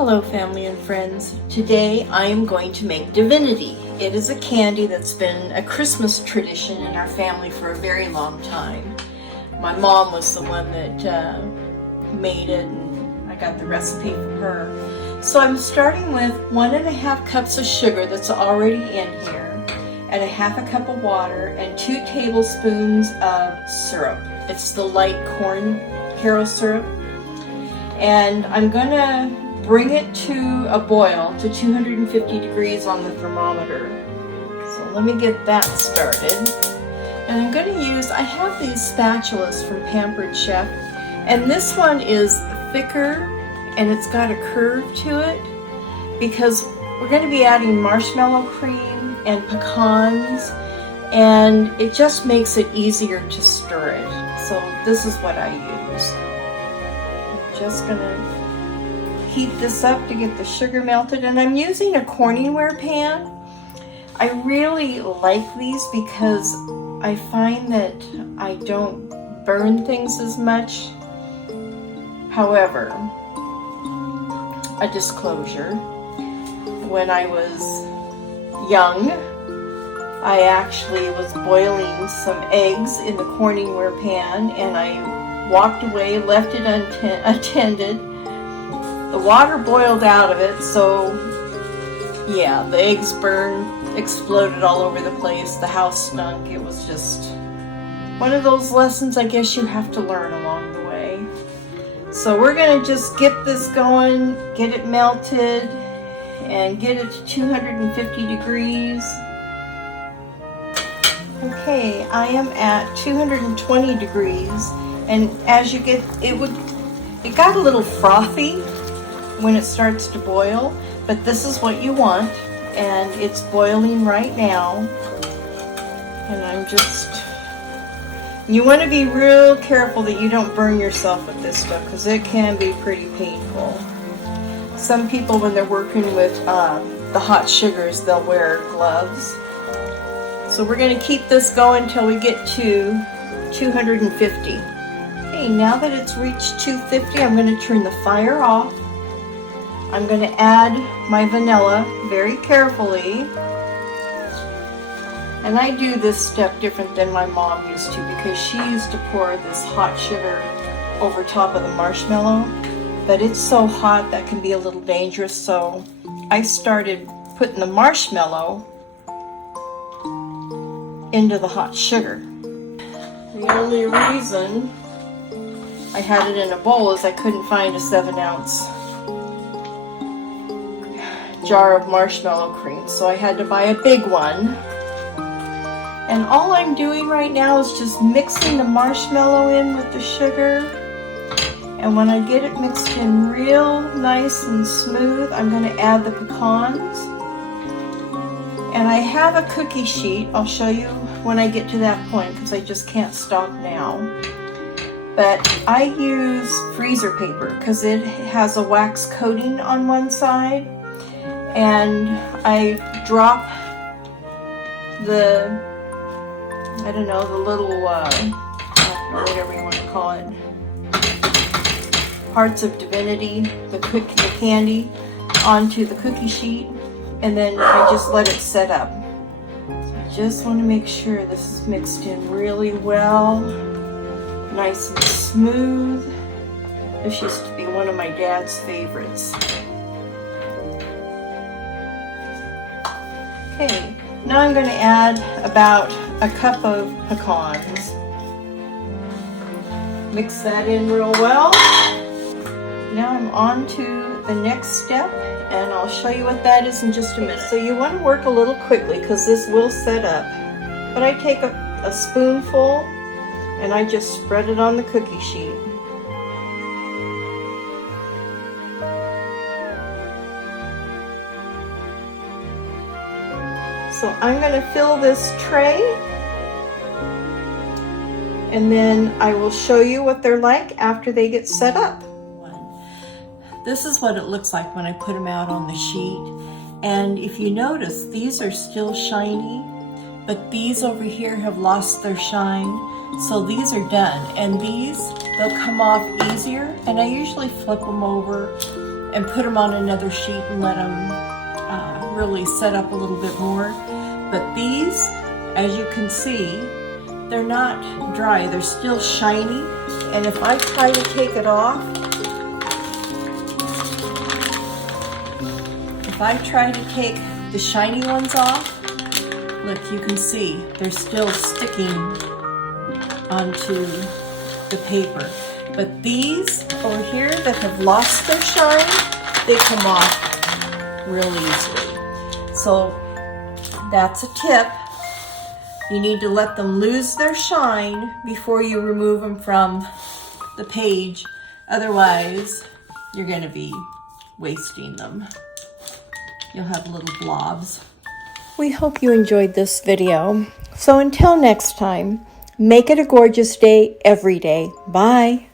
Hello family and friends. Today I am going to make Divinity. It is a candy that's been a Christmas tradition in our family for a very long time. My mom was the one that made it, and I got the recipe from her. So I'm starting with 1.5 cups of sugar that's already in here, and 1/2 cup of water, and 2 tablespoons of syrup. It's the light corn hero syrup. And I'm gonna bring it to a boil to 250 degrees on the thermometer. So let me get that started. And I'm gonna use, I have these spatulas from Pampered Chef, and this one is thicker and it's got a curve to it because we're gonna be adding marshmallow cream and pecans, and it just makes it easier to stir it. So this is what I use. I'm just gonna heat this up to get the sugar melted, and I'm using a Corningware pan. I really like these because I find that I don't burn things as much. However, a disclosure, when I was young, I actually was boiling some eggs in the Corningware pan, and I walked away, left it unattended. The water boiled out of it, so yeah, the eggs burned, exploded all over the place, the house stunk. It was just one of those lessons I guess you have to learn along the way. So we're gonna just get this going, get it melted, and get it to 250 degrees. Okay, I am at 220 degrees, and as you get, it got a little frothy when it starts to boil, but this is what you want, and it's boiling right now. And you want to be real careful that you don't burn yourself with this stuff because it can be pretty painful. Some people, when they're working with the hot sugars, they'll wear gloves. So we're going to keep this going until we get to 250. Okay, now that it's reached 250, I'm going to turn the fire off. I'm going to add my vanilla very carefully. And I do this step different than my mom used to because she used to pour this hot sugar over top of the marshmallow. But it's so hot that can be a little dangerous, so I started putting the marshmallow into the hot sugar. The only reason I had it in a bowl is I couldn't find a 7-ounce jar of marshmallow cream, so I had to buy a big one. And all I'm doing right now is just mixing the marshmallow in with the sugar, and when I get it mixed in real nice and smooth, I'm going to add the pecans. And I have a cookie sheet. I'll show you when I get to that point because I just can't stop now. But I use freezer paper because it has a wax coating on one side, and I drop the, I don't know, the little, whatever you want to call it, parts of Divinity, the candy, onto the cookie sheet, and then I just let it set up. So I just want to make sure this is mixed in really well, nice and smooth. This used to be one of my dad's favorites. Okay, now I'm going to add about a cup of pecans. Mix that in real well. Now I'm on to the next step, and I'll show you what that is in just a minute. So you want to work a little quickly because this will set up. But I take a spoonful and I just spread it on the cookie sheet. So I'm going to fill this tray, and then I will show you what they're like after they get set up. This is what it looks like when I put them out on the sheet. And if you notice, these are still shiny, but these over here have lost their shine. So these are done, and these, they'll come off easier, and I usually flip them over and put them on another sheet and let them really set up a little bit more. But these, as you can see, they're not dry, they're still shiny. And if I try to take it off, if I try to take the shiny ones off, look, you can see they're still sticking onto the paper. But these over here that have lost their shine, they come off real easily. So that's a tip. You need to let them lose their shine before you remove them from the page. Otherwise, you're going to be wasting them. You'll have little blobs. We hope you enjoyed this video. So until next time, make it a gorgeous day every day. Bye.